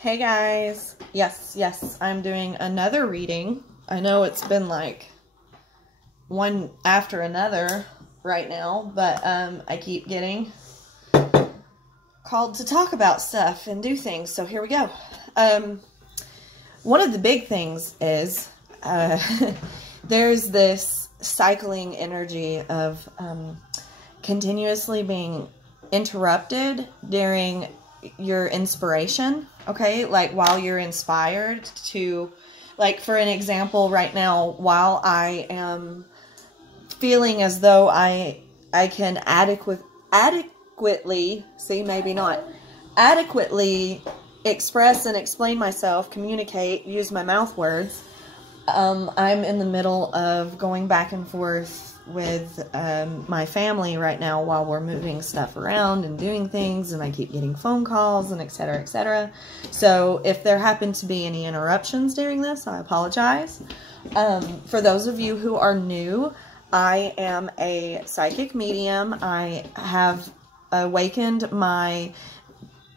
Hey guys, yes, I'm doing another reading. I know it's been like one after another right now, but I keep getting called to talk about stuff and do things, so here we go. One of the big things is there's this cycling energy of continuously being interrupted during your inspiration, okay? Like while you're inspired to, like for an example right now, while I am feeling as though I can adequately, see, maybe not, adequately express and explain myself, communicate, use my mouth words, I'm in the middle of going back and forth with my family right now while we're moving stuff around and doing things, and I keep getting phone calls and etc., etc. So if there happen to be any interruptions during this, I apologize. For those of you who are new, I am a psychic medium. I have awakened my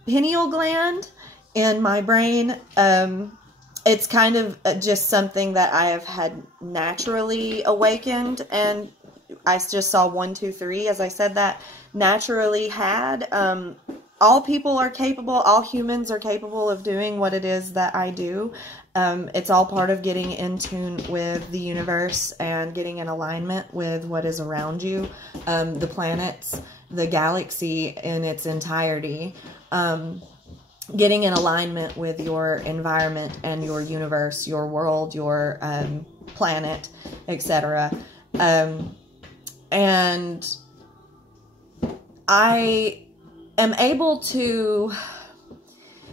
pineal gland in my brain. It's kind of just something that I have had naturally awakened, and I just saw 1, 2, 3 as I said that, naturally had. All people are capable, all humans are capable of doing what it is that I do. It's all part of getting in tune with the universe and getting in alignment with what is around you, the planets, the galaxy in its entirety. Getting in alignment with your environment and your universe, your world, your planet, etc. And I am able to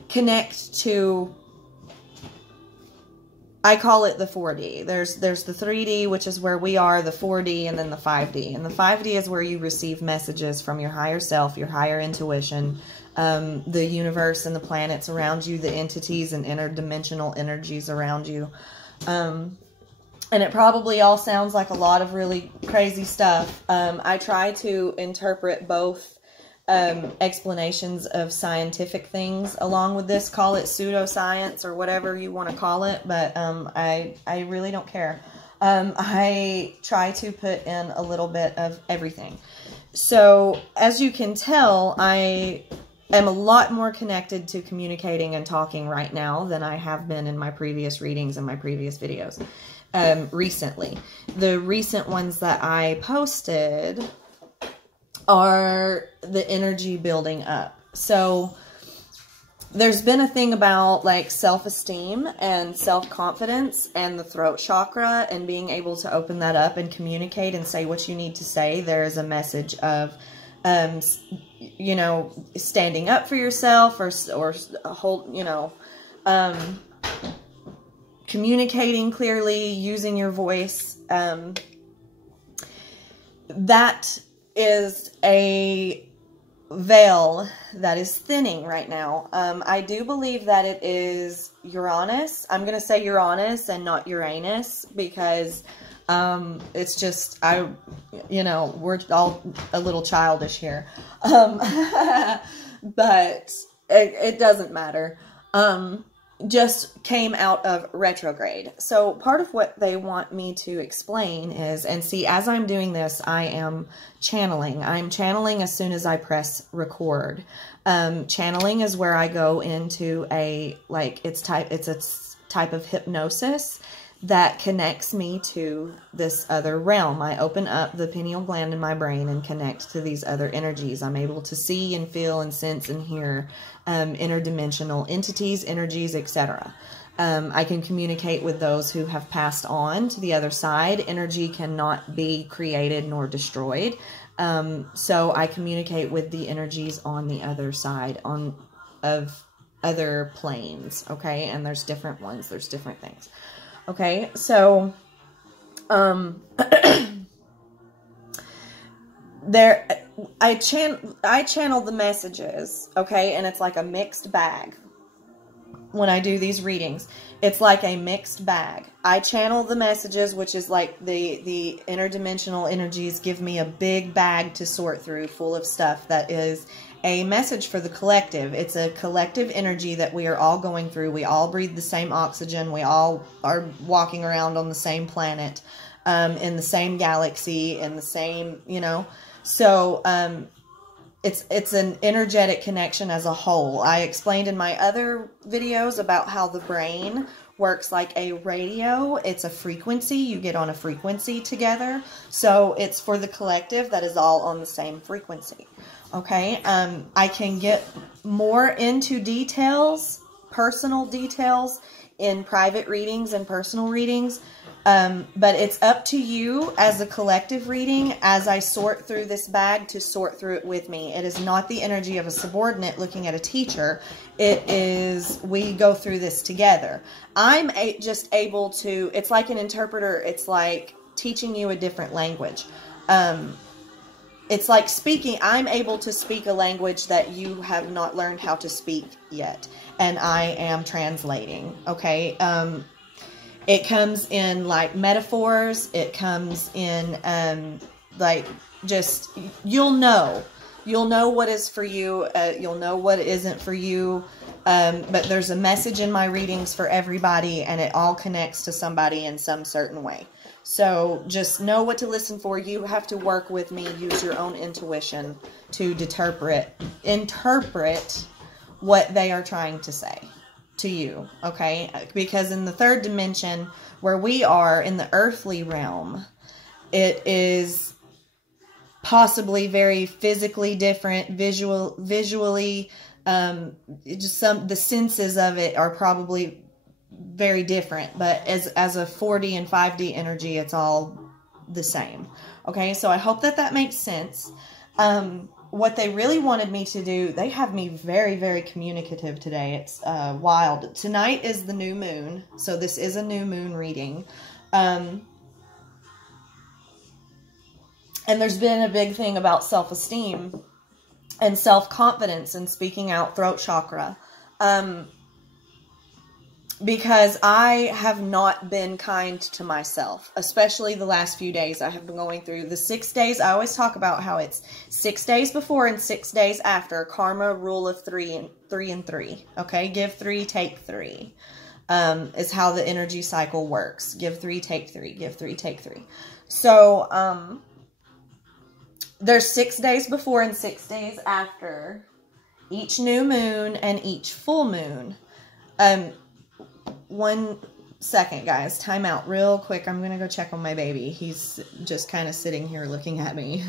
connect to, I call it the 4D. There's the 3D, which is where we are, the 4D, and then the 5D. And the 5D is where you receive messages from your higher self, your higher intuition, the universe and the planets around you, the entities and interdimensional energies around you. And it probably all sounds like a lot of really crazy stuff. I try to interpret both explanations of scientific things along with this. Call it pseudoscience or whatever you want to call it, but I really don't care. I try to put in a little bit of everything. So as you can tell, I am a lot more connected to communicating and talking right now than I have been in my previous readings and my previous videos recently. The recent ones that I posted are the energy building up. So there's been a thing about like self-esteem and self-confidence and the throat chakra and being able to open that up and communicate and say what you need to say. There is a message of you know, standing up for yourself or hold, you know, communicating clearly, using your voice. That is a veil that is thinning right now. I do believe that it is Uranus. I'm going to say Uranus and not Uranus because it's just, you know, we're all a little childish here. But it doesn't matter. Just came out of retrograde. So part of what they want me to explain is, and see, as I'm doing this, I am channeling. I'm channeling as soon as I press record. Channeling is where I go into a, like, it's a type of hypnosis that connects me to this other realm. I open up the pineal gland in my brain and connect to these other energies. I'm able to see and feel and sense and hear interdimensional entities, energies, etc. I can communicate with those who have passed on to the other side. Energy cannot be created nor destroyed. So I communicate with the energies on the other side of other planes, okay? And there's different ones. There's different things. Okay, so I channel the messages, okay, and it's like a mixed bag. When I do these readings, it's like a mixed bag. I channel the messages, which is like the interdimensional energies give me a big bag to sort through, full of stuff that is a message for the collective. It's a collective energy that we are all going through. We all breathe the same oxygen. We all are walking around on the same planet, in the same galaxy, in the same, you know. So it's an energetic connection as a whole. I explained in my other videos about how the brain works like a radio. It's a frequency. You get on a frequency together. So it's for the collective that is all on the same frequency. Okay, I can get more into details, personal details, in private readings and personal readings, but it's up to you as a collective reading as I sort through this bag to sort through it with me. It is not the energy of a subordinate looking at a teacher. It is, we go through this together. I'm just able to, it's like an interpreter. It's like teaching you a different language. It's like speaking, I'm able to speak a language that you have not learned how to speak yet. And I am translating, okay? It comes in like metaphors. It comes in like just, you'll know what is for you. You'll know what isn't for you. But there's a message in my readings for everybody, and it all connects to somebody in some certain way. So just know what to listen for. You have to work with me. Use your own intuition to interpret what they are trying to say to you, okay? Because in the third dimension, where we are in the earthly realm, it is possibly very physically different, visually, just the senses of it are probably very different, but as a 4D and 5D energy, it's all the same. Okay, so I hope that makes sense. What they really wanted me to do, they have me very, very communicative today. It's wild. Tonight is the new moon, so this is a new moon reading. And there's been a big thing about self-esteem and self-confidence and speaking out, throat chakra. Because I have not been kind to myself, especially the last few days. I have been going through the 6 days. I always talk about how it's 6 days before and 6 days after. Karma rule of 3 and 3. Okay, give 3, take 3. Is how the energy cycle works. Give 3, take 3. Give 3, take 3. So there's 6 days before and 6 days after each new moon and each full moon. 1 second, guys. Time out real quick. I'm going to go check on my baby. He's just kind of sitting here looking at me.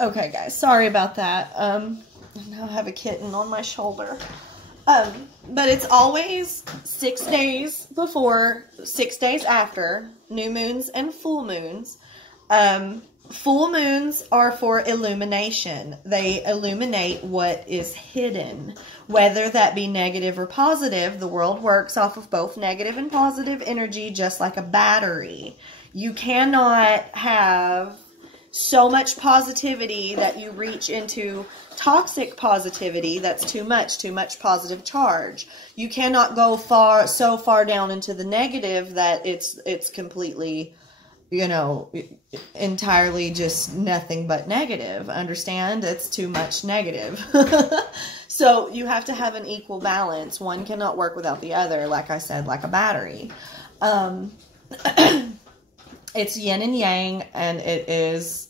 Okay, guys. Sorry about that. Now I have a kitten on my shoulder. But it's always 6 days before, 6 days after new moons and full moons. Full moons are for illumination. They illuminate what is hidden, whether that be negative or positive. The world works off of both negative and positive energy, just like a battery. You cannot have so much positivity that you reach into toxic positivity. That's too much positive charge. You cannot go so far down into the negative that it's completely, you know, entirely just nothing but negative. Understand? It's too much negative. So you have to have an equal balance. One cannot work without the other, like I said, like a battery. It's yin and yang, and it is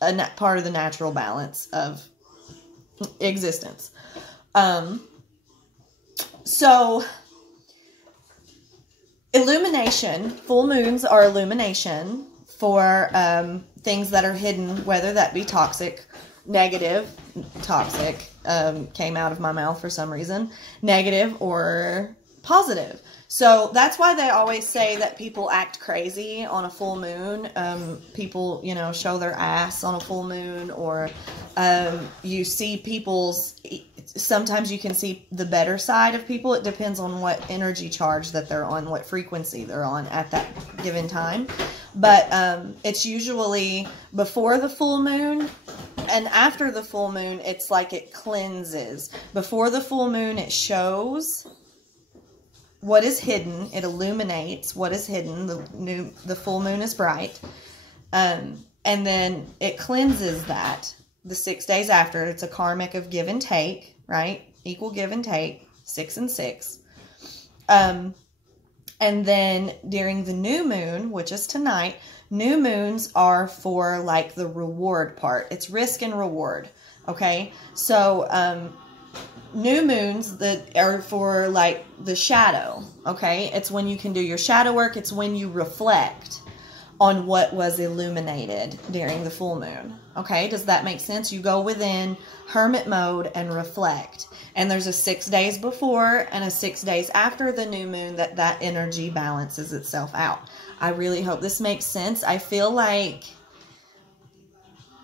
a part of the natural balance of existence. So illumination, full moons are illumination for things that are hidden, whether that be toxic, negative, toxic, came out of my mouth for some reason, negative or positive. So that's why they always say that people act crazy on a full moon. People, you know, show their ass on a full moon, or you see people's, sometimes you can see the better side of people. It depends on what energy charge that they're on, what frequency they're on at that given time. But it's usually before the full moon and after the full moon, it's like it cleanses. Before the full moon, it shows what is hidden. It illuminates what is hidden. The full moon is bright. And then it cleanses that. the 6 days after. It's a karmic of give and take, right? Equal give and take, 6 and 6. And then during the new moon, which is tonight, new moons are for like the reward part. It's risk and reward. Okay. So, new moons that are for like the shadow. Okay. It's when you can do your shadow work. It's when you reflect on what was illuminated during the full moon. Okay, does that make sense? You go within hermit mode and reflect. And there's a 6 days before and a 6 days after the new moon that energy balances itself out. I really hope this makes sense. I feel like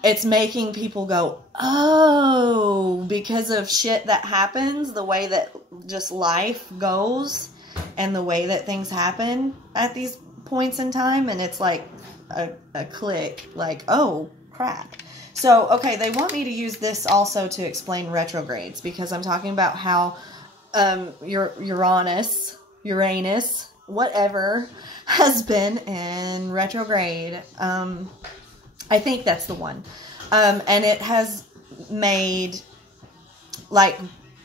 it's making people go, oh, because of shit that happens, the way that just life goes and the way that things happen at these points in time, and it's like a click, like, oh crap. So okay, they want me to use this also to explain retrogrades, because I'm talking about how Uranus, whatever, has been in retrograde. I think that's the one, and it has made like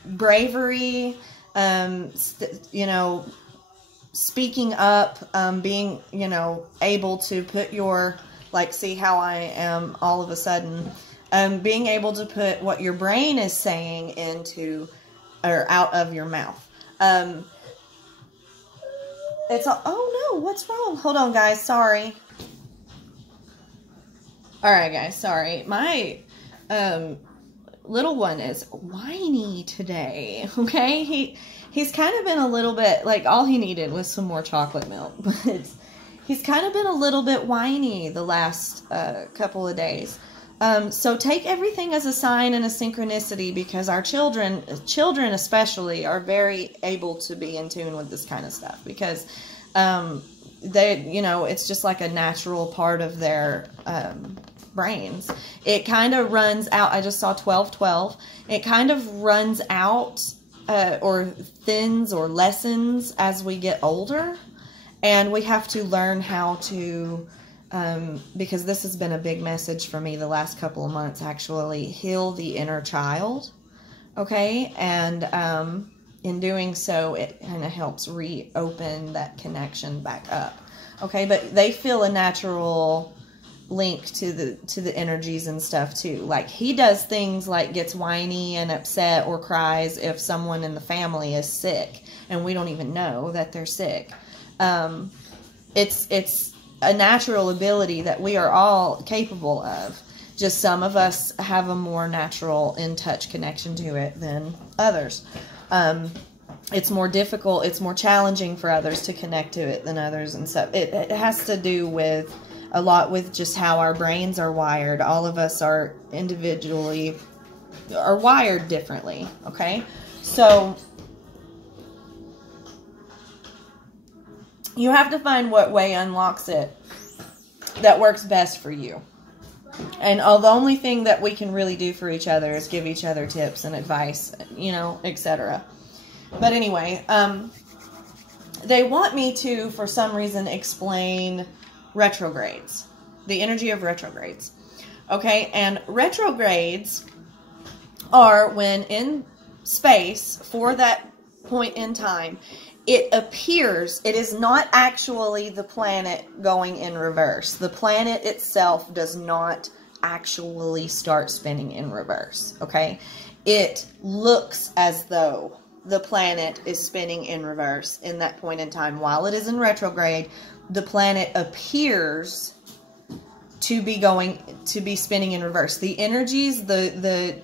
bravery, you know, speaking up, being, you know, able to put your, like, see how I am all of a sudden, being able to put what your brain is saying into, or out of your mouth. It's a, oh no, what's wrong? Hold on, guys, sorry. Alright, guys, sorry. My, little one is whiny today, okay? He's kind of been a little bit, like, all he needed was some more chocolate milk. But he's kind of been a little bit whiny the last couple of days. So take everything as a sign and a synchronicity, because our children especially, are very able to be in tune with this kind of stuff. Because they, you know, it's just like a natural part of their brains. It kind of runs out. I just saw 12-12. It kind of runs out, or thins or lessens as we get older, and we have to learn how to, because this has been a big message for me the last couple of months, actually, heal the inner child, okay, and in doing so, it kind of helps reopen that connection back up, okay, but they feel a natural link to the energies and stuff too. Like, he does things like gets whiny and upset or cries if someone in the family is sick and we don't even know that they're sick. It's a natural ability that we are all capable of. Just some of us have a more natural in-touch connection to it than others. It's more difficult, it's more challenging for others to connect to it than others and stuff. It has to do with a lot with just how our brains are wired. All of us are individually, are wired differently, okay? So, you have to find what way unlocks it that works best for you. And the only thing that we can really do for each other is give each other tips and advice, you know, etc. But anyway, they want me to, for some reason, explain retrogrades, the energy of retrogrades. Okay, and retrogrades are when in space, for that point in time, it appears, it is not actually the planet going in reverse. The planet itself does not actually start spinning in reverse, okay? It looks as though the planet is spinning in reverse in that point in time. While it is in retrograde, the planet appears to be spinning in reverse. The energies, the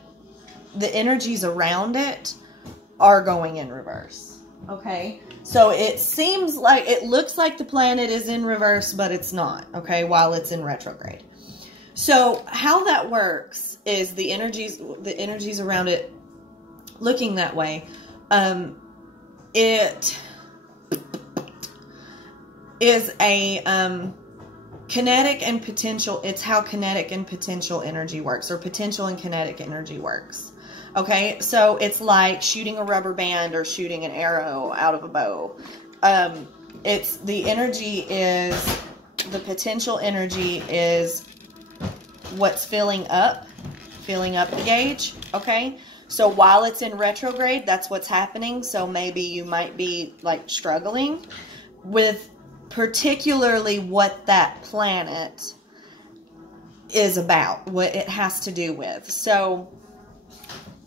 energies around it are going in reverse. Okay, so it seems like, it looks like the planet is in reverse, but it's not. Okay, while it's in retrograde. So how that works is the energies around it looking that way. It is a kinetic and potential. It's how kinetic and potential energy works, or potential and kinetic energy works. Okay, so it's like shooting a rubber band or shooting an arrow out of a bow. It's the energy is, the potential energy is what's filling up, filling up the gauge, okay? So while it's in retrograde, that's what's happening. So maybe you might be like struggling with particularly what that planet is about, what it has to do with. So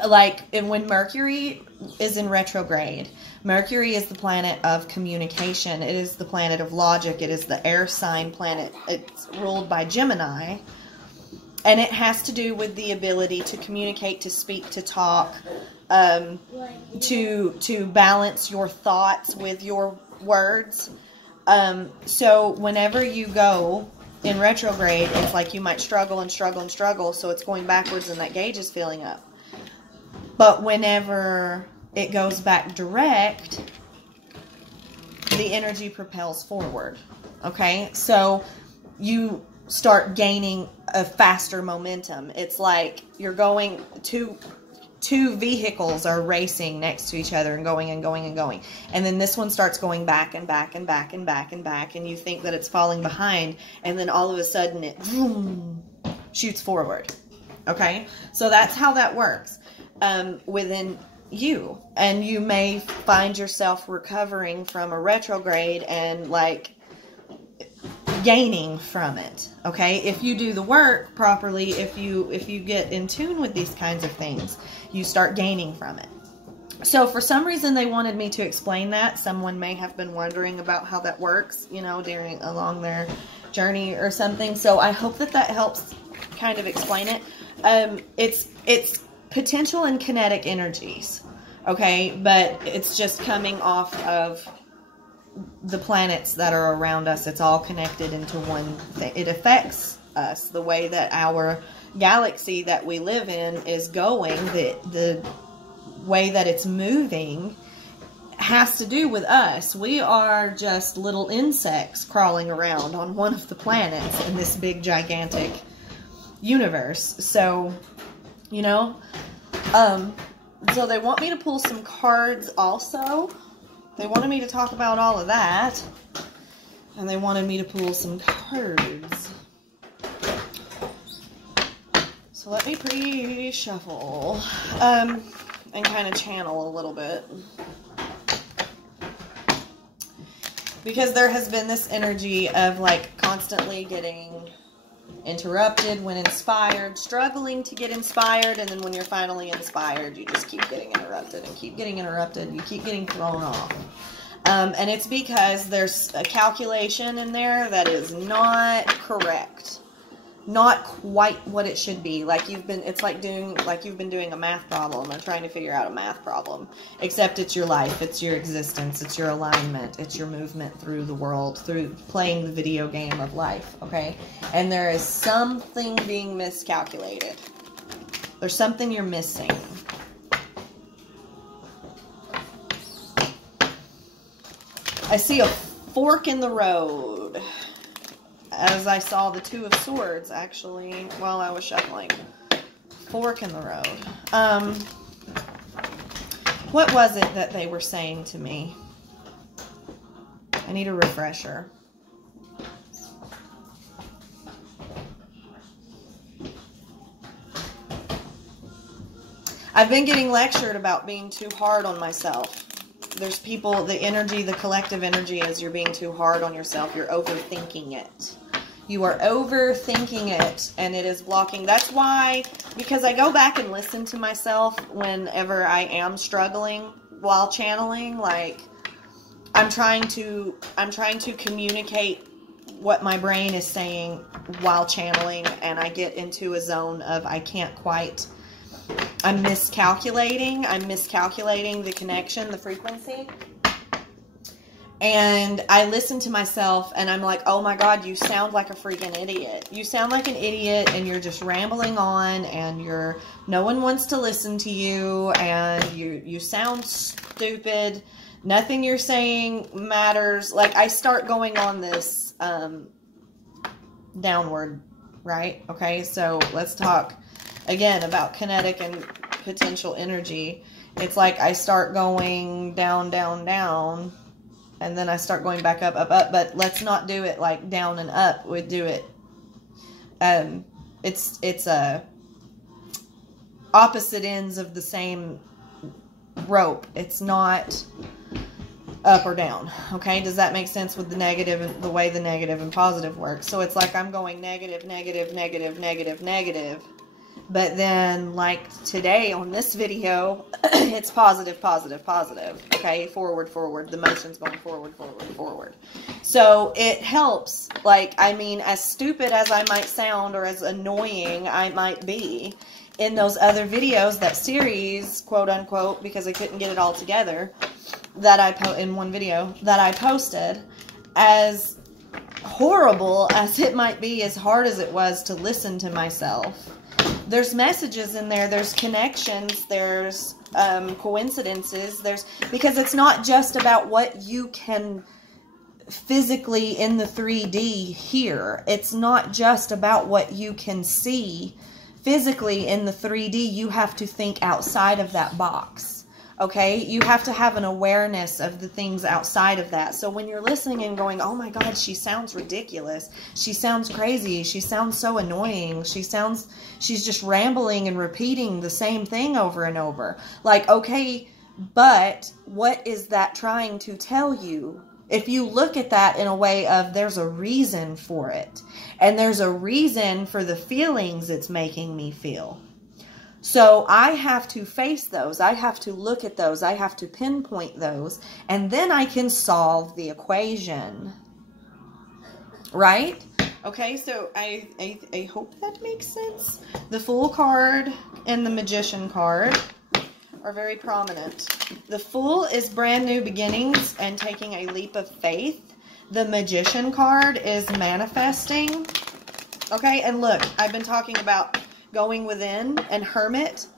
like, and when Mercury is in retrograde, Mercury is the planet of communication. It is the planet of logic. It is the air sign planet. It's ruled by Gemini. And it has to do with the ability to communicate, to speak, to talk, to balance your thoughts with your words. So whenever you go in retrograde, it's like you might struggle and struggle and struggle, so it's going backwards and that gauge is filling up. But whenever it goes back direct, the energy propels forward. Okay? So you start gaining a faster momentum. It's like you're going, two vehicles are racing next to each other and going and going and going. And then this one starts going back and back and back and back and back, and you think that it's falling behind, and then all of a sudden it vroom, shoots forward. Okay? So that's how that works within you. And you may find yourself recovering from a retrograde and like gaining from it. Okay? If you do the work properly, if you get in tune with these kinds of things, you start gaining from it. So for some reason they wanted me to explain that. Someone may have been wondering about how that works, you know, along their journey or something. So I hope that helps kind of explain it. It's potential and kinetic energies. Okay? But it's just coming off of the planets that are around us. It's all connected into one thing. It affects us. The way that our galaxy that we live in is going, the way that it's moving has to do with us. We are just little insects crawling around on one of the planets in this big gigantic universe. So, you know, so they want me to pull some cards also. They wanted me to talk about all of that. And they wanted me to pull some cards. So let me pre-shuffle. And kind of channel a little bit. Because there has been this energy of like constantly getting interrupted when inspired, struggling to get inspired, and then when you're finally inspired, you just keep getting interrupted and keep getting interrupted. You keep getting thrown off. And it's because there's a calculation in there that is not correct. Not quite what it should be. Like it's like you've been doing a math problem or trying to figure out a math problem. Except it's your life, it's your existence, it's your alignment, it's your movement through the world, through playing the video game of life, okay? And there is something being miscalculated. There's something you're missing. I see a fork in the road. As I saw the Two of Swords, actually, while I was shuffling. Fork in the road. What was it that they were saying to me? I need a refresher. I've been getting lectured about being too hard on myself. There's people, the energy, the collective energy is you're being too hard on yourself. You're overthinking it. You are overthinking it, and it is blocking. That's why, because I go back and listen to myself whenever I am struggling while channeling. Like, I'm trying to communicate what my brain is saying while channeling, and I get into a zone of I can't quite. I'm miscalculating the connection, the frequency. And I listen to myself and I'm like, oh my God, you sound like a freaking idiot. You sound like an idiot and you're just rambling on and no one wants to listen to you and you sound stupid. Nothing you're saying matters. Like I start going on this downward, right? Okay, so let's talk again about kinetic and potential energy. It's like I start going down, down, down. And then I start going back up, up, up. But let's not do it like down and up. We do it. It's opposite ends of the same rope. It's not up or down. Okay, does that make sense with the negative, the way the negative and positive works? So it's like I'm going negative, negative, negative, negative, negative. But then, like today on this video, it's positive, positive, positive. Okay, forward, forward. The motion's going forward, forward, forward. So it helps. Like, I mean, as stupid as I might sound or as annoying I might be in those other videos, that series, quote unquote, because I couldn't get it all together, that in one video that I posted, as horrible as it might be, as hard as it was to listen to myself, there's messages in there, there's connections, there's coincidences, because it's not just about what you can physically in the 3D hear. It's not just about what you can see physically in the 3D. You have to think outside of that box. Okay, you have to have an awareness of the things outside of that. So when you're listening and going, oh my God, she sounds ridiculous. She sounds crazy. She sounds so annoying. She's just rambling and repeating the same thing over and over. Like, okay, but what is that trying to tell you? If you look at that in a way of there's a reason for it, and there's a reason for the feelings it's making me feel. So I have to face those. I have to look at those. I have to pinpoint those. And then I can solve the equation. Right? Okay, so I hope that makes sense. The Fool card and the Magician card are very prominent. The Fool is brand new beginnings and taking a leap of faith. The Magician card is manifesting. Okay, and look, I've been talking about going within, and Hermit.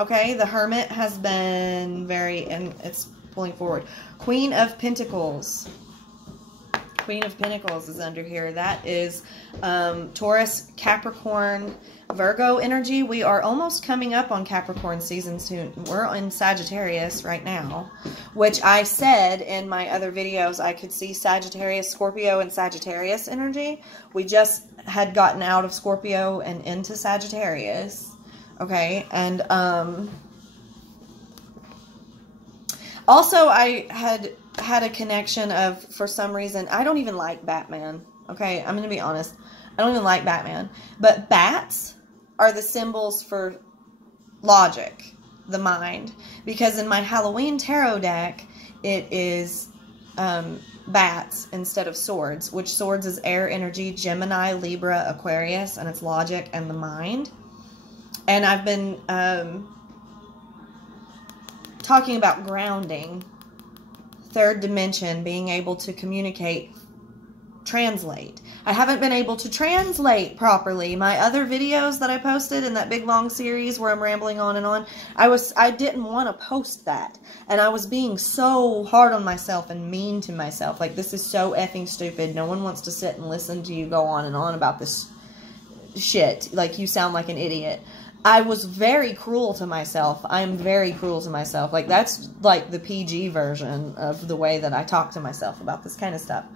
Okay, the Hermit has been and it's pulling forward. Queen of Pentacles. Queen of Pentacles is under here. That is Taurus, Capricorn, Virgo energy. We are almost coming up on Capricorn season soon. We're in Sagittarius right now, which I said in my other videos I could see Sagittarius, Scorpio, and Sagittarius energy. We just had gotten out of Scorpio and into Sagittarius. Okay, and also I had a connection of, for some reason, I don't even like Batman. Okay, I'm going to be honest. I don't even like Batman. But bats are the symbols for logic, the mind. Because in my Halloween tarot deck, it is bats instead of swords, which swords is air energy, Gemini, Libra, Aquarius, and it's logic and the mind. And I've been talking about grounding, third dimension, being able to communicate, translate. I haven't been able to translate properly. My other videos that I posted in that big long series where I'm rambling on and on, I didn't want to post that. And I was being so hard on myself and mean to myself. Like, this is so effing stupid. No one wants to sit and listen to you go on and on about this shit. Like, you sound like an idiot. I was very cruel to myself. I'm very cruel to myself. Like, that's like the PG version of the way that I talk to myself about this kind of stuff.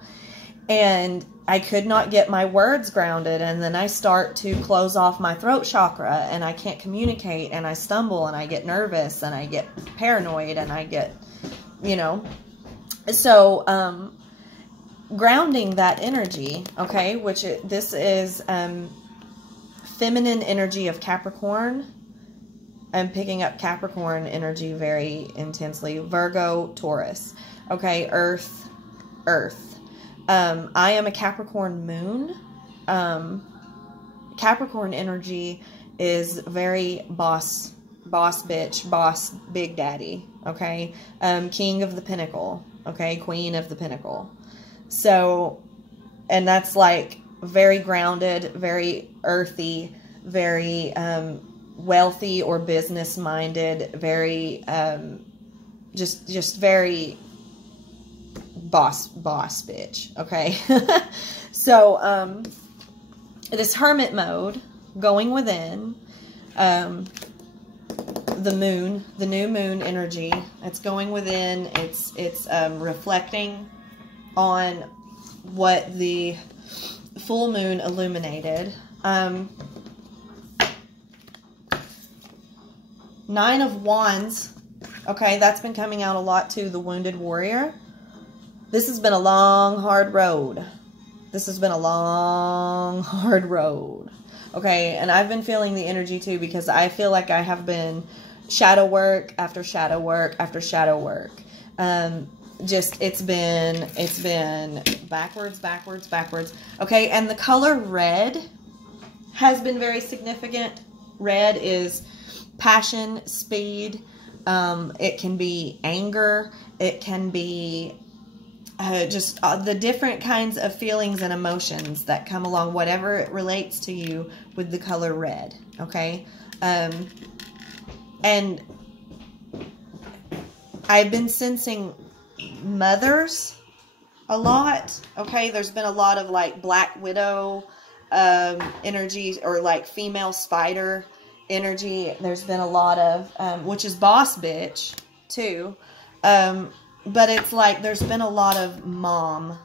And I could not get my words grounded, and then I start to close off my throat chakra, and I can't communicate, and I stumble, and I get nervous, and I get paranoid, and I get, you know. So, grounding that energy, okay, this is feminine energy of Capricorn. I'm picking up Capricorn energy very intensely. Virgo, Taurus, okay, Earth. I am a Capricorn moon. Capricorn energy is very boss bitch, boss big daddy, okay? King of the Pinnacle, okay? Queen of the Pinnacle. So, and that's like very grounded, very earthy, very wealthy or business minded, very just very boss bitch, okay? So this hermit mode, going within, the moon, the new moon energy, it's going within, it's reflecting on what the full moon illuminated. Nine of Wands. Okay, that's been coming out a lot too, the Wounded Warrior. This has been a long, hard road. This has been a long, hard road. Okay, and I've been feeling the energy too, because I feel like I have been shadow work after shadow work after shadow work. It's been backwards, backwards, backwards. Okay, and the color red has been very significant. Red is passion, speed. It can be anger. It can be just the different kinds of feelings and emotions that come along, whatever it relates to you with the color red. Okay. And I've been sensing mothers a lot. Okay. There's been a lot of like Black Widow energy, or like female spider energy. There's been a lot of, which is boss bitch too. But it's like there's been a lot of mom,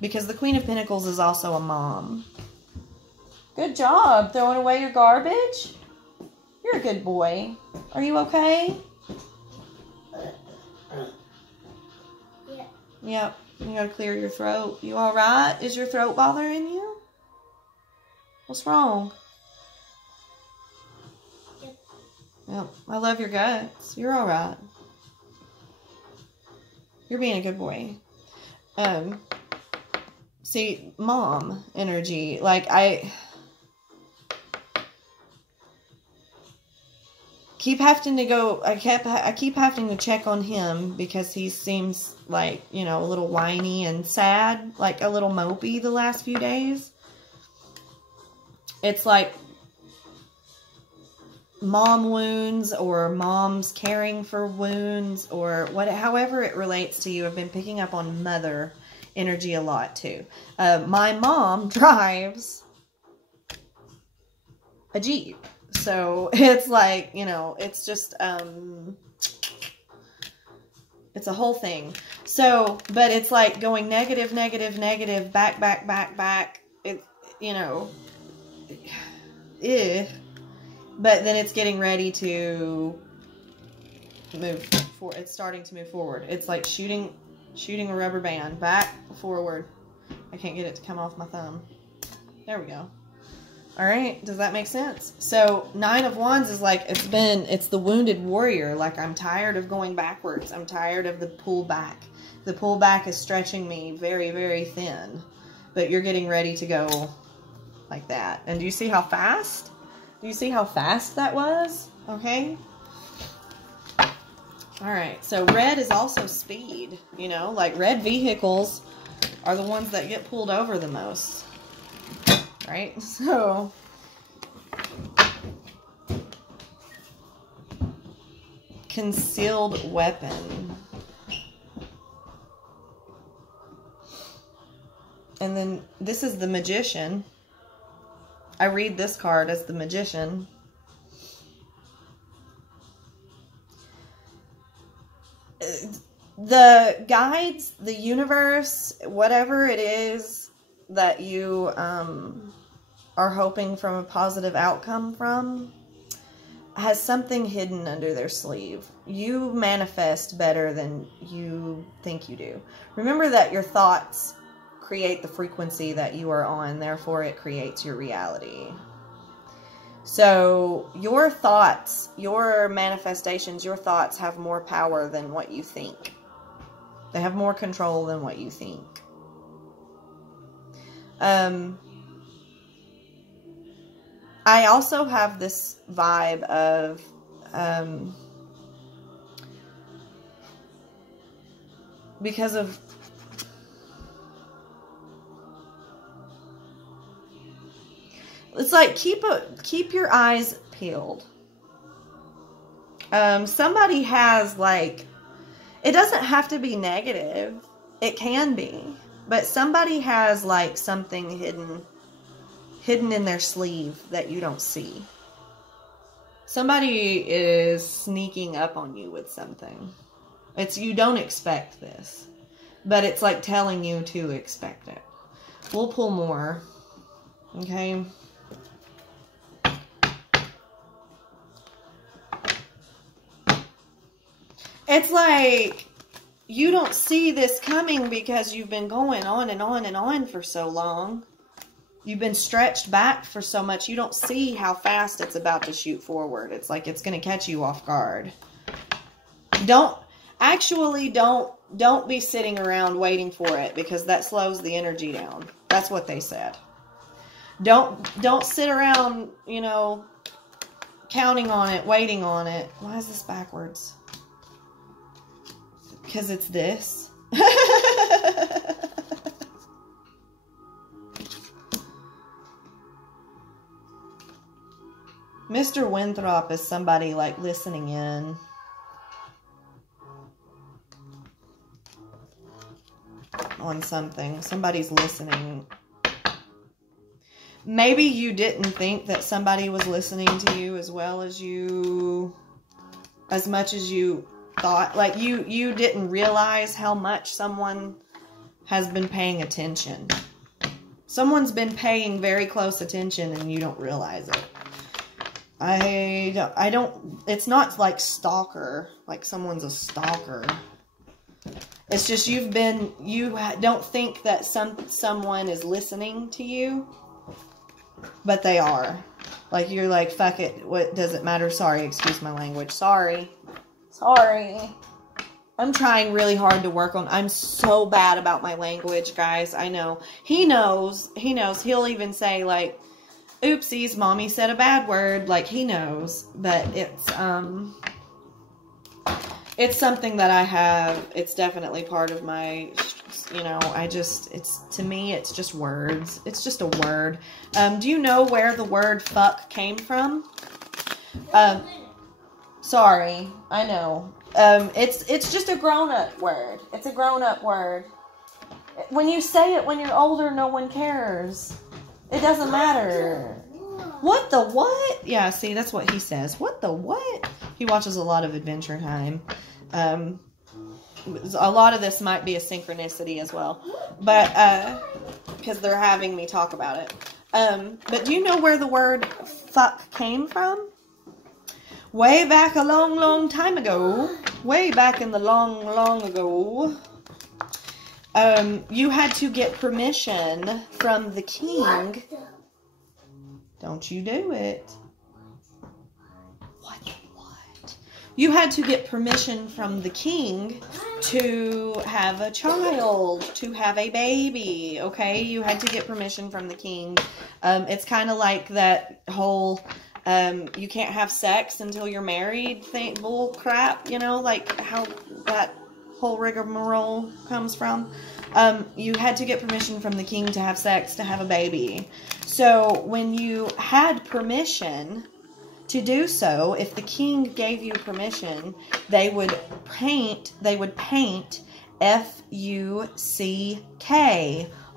because the Queen of Pentacles is also a mom. Good job throwing away your garbage. You're a good boy. Are you okay? Yeah. Yep. You gotta clear your throat. You alright? Is your throat bothering you? What's wrong? Yep. I love your guts. You're alright. You're being a good boy. See, mom energy. Like, I keep having to go, I keep having to check on him, because he seems like, you know, a little whiny and sad, like a little mopey the last few days. It's like mom wounds, or mom's caring for wounds, or however it relates to you. I've been picking up on mother energy a lot too. My mom drives a Jeep, so it's like, you know, it's just it's a whole thing. So, but it's like going negative, negative, negative, back, back, back, back. It, you know, but then it's getting ready to move forward. It's starting to move forward. It's like shooting a rubber band back, forward. I can't get it to come off my thumb. There we go. All right. Does that make sense? So 9 of Wands is like, it's the Wounded Warrior. Like, I'm tired of going backwards. I'm tired of the pull back. The pull back is stretching me very, very thin, but you're getting ready to go like that. And do you see how fast? Do you see how fast that was? Okay. All right. So red is also speed, you know, like red vehicles are the ones that get pulled over the most, right? So concealed weapon. And then this is the Magician. I read this card as the Magician. The guides, the universe, whatever it is that you are hoping from a positive outcome from, has something hidden under their sleeve. You manifest better than you think you do. Remember that your thoughts create the frequency that you are on, therefore it creates your reality. So your thoughts, your manifestations, your thoughts have more power than what you think. They have more control than what you think. I also have this vibe of because of it's like keep your eyes peeled. Somebody has, like, it doesn't have to be negative. It can be, but somebody has like something hidden in their sleeve that you don't see. Somebody is sneaking up on you with something. You don't expect this, but it's like telling you to expect it. We'll pull more. Okay. It's like you don't see this coming because you've been going on and on and on for so long. You've been stretched back for so much. You don't see how fast it's about to shoot forward. It's like it's going to catch you off guard. Don't be sitting around waiting for it, because that slows the energy down. That's what they said. Don't sit around, you know, counting on it, waiting on it. Why is this backwards? Because it's this. Mr. Winthrop is somebody like listening in. On something. Somebody's listening. Maybe you didn't think that somebody was listening to you as much as you thought. Like you didn't realize how much someone has been paying attention. Someone's been paying very close attention and you don't realize it. I don't, it's not like stalker, like someone's a stalker. It's just you don't think that someone is listening to you, but they are. Like, you're like, fuck it, what does it matter? Sorry, excuse my language. Sorry. I'm trying really hard to work on, I'm so bad about my language, guys. I know. He knows. He'll even say, like, oopsies, mommy said a bad word. Like, he knows. But it's something that I have. It's definitely part of my, you know, to me, it's just words. It's just a word. Do you know where the word fuck came from? Sorry, I know. It's just a grown-up word. It's a grown-up word. When you say it when you're older, no one cares. It doesn't matter. What the what? Yeah, see, that's what he says. What the what? He watches a lot of Adventure Time. A lot of this might be a synchronicity as well. But, because they're having me talk about it. But do you know where the word fuck came from? Way back a long, long time ago. Way back in the long, long ago. You had to get permission from the king. Don't you do it. What? You had to get permission from the king to have a child, to have a baby, okay? You had to get permission from the king. It's kind of like that whole, you can't have sex until you're married thing, bull crap, you know, like how that whole rigmarole comes from. You had to get permission from the king to have sex, to have a baby. So when you had permission to do so, if the king gave you permission, they would paint F-U-C-K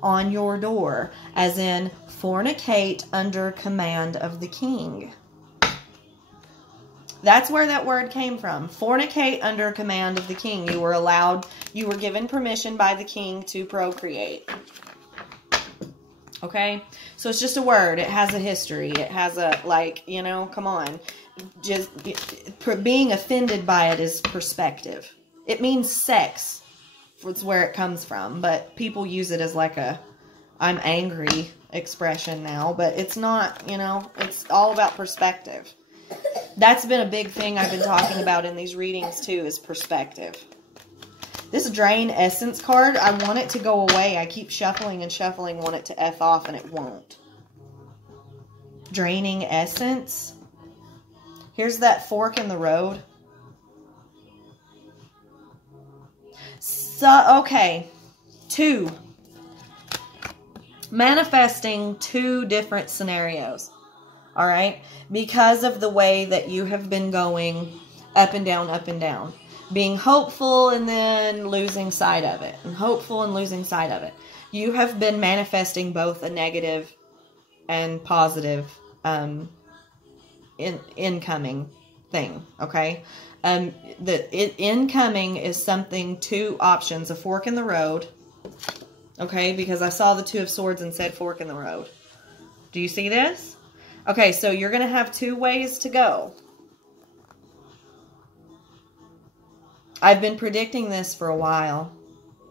on your door, as in fornicate under command of the king. That's where that word came from. Fornicate under command of the king. You were given permission by the king to procreate. Okay? So it's just a word. It has a history. It has a, like, you know, come on. Just being offended by it is perspective. It means sex. It's where it comes from. But people use it as like a, I'm angry expression now. But it's not, you know, it's all about perspective. That's been a big thing I've been talking about in these readings too, is perspective. This Drain Essence card, I want it to go away. I keep shuffling and shuffling, want it to F off, and it won't. Draining Essence. Here's that fork in the road. So, okay. 2. Manifesting 2 different scenarios. All right? Because of the way that you have been going up and down, up and down. Being hopeful and then losing sight of it. And hopeful and losing sight of it. You have been manifesting both a negative and positive incoming thing. Okay? Incoming is something, 2 options. A fork in the road. Okay? Because I saw the 2 of Swords and said fork in the road. Do you see this? Okay, so you're going to have 2 ways to go. I've been predicting this for a while.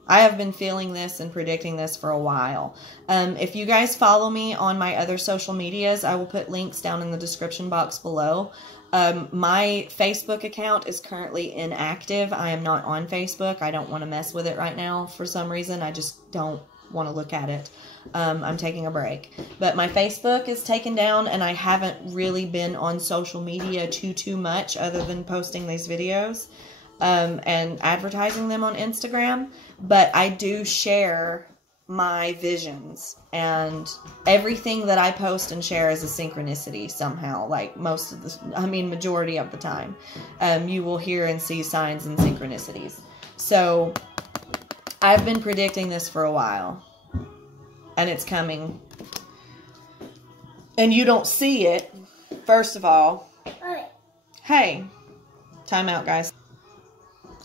I have been feeling this and predicting this for a while. If you guys follow me on my other social medias, I will put links down in the description box below. My Facebook account is currently inactive. I am not on Facebook. I don't want to mess with it right now for some reason. I just don't want to look at it. I'm taking a break. But my Facebook is taken down, and I haven't really been on social media too much other than posting these videos and advertising them on Instagram. But I do share my visions, and everything that I post and share is a synchronicity somehow, like majority of the time. You will hear and see signs and synchronicities. So I've been predicting this for a while, and it's coming. And you don't see it, first of all. Hey, time out, guys.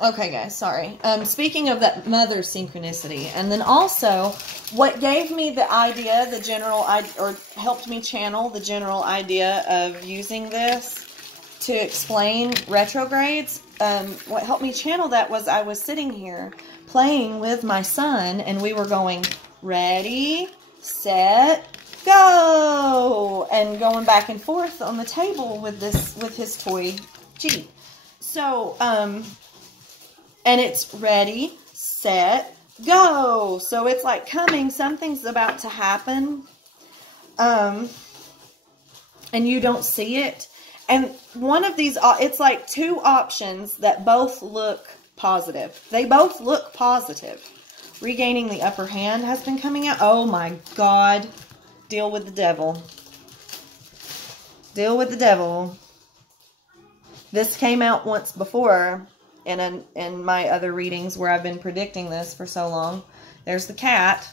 Okay, guys, sorry. Speaking of that mother synchronicity, and then also what gave me the idea, or helped me channel the general idea of using this to explain retrogrades, what helped me channel that was I was sitting here playing with my son, and we were going, ready, set, go, and going back and forth on the table with his toy Jeep. So, and it's ready, set, go. So it's like coming, something's about to happen. And you don't see it. And one of these, it's like two options that both look positive. They both look positive. Regaining the upper hand has been coming out. Oh my God. Deal with the devil. Deal with the devil. This came out once before in my other readings where I've been predicting this for so long. There's the cat.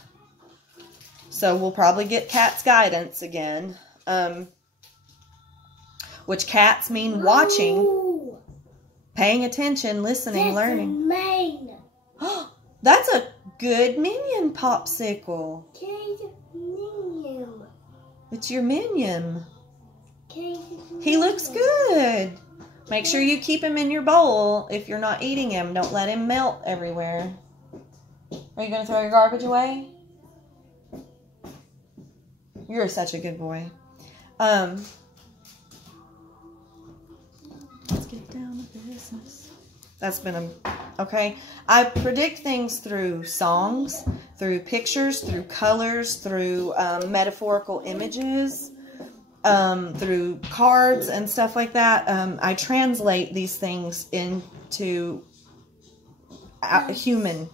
So we'll probably get cat's guidance again. Which cats mean watching, paying attention, listening, learning. That's a good minion popsicle. It's your minion. He looks good. Make sure you keep him in your bowl if you're not eating him. Don't let him melt everywhere. Are you going to throw your garbage away? You're such a good boy. Let's get down to business. That's been okay. I predict things through songs, through pictures, through colors, through metaphorical images, through cards and stuff like that. I translate these things into human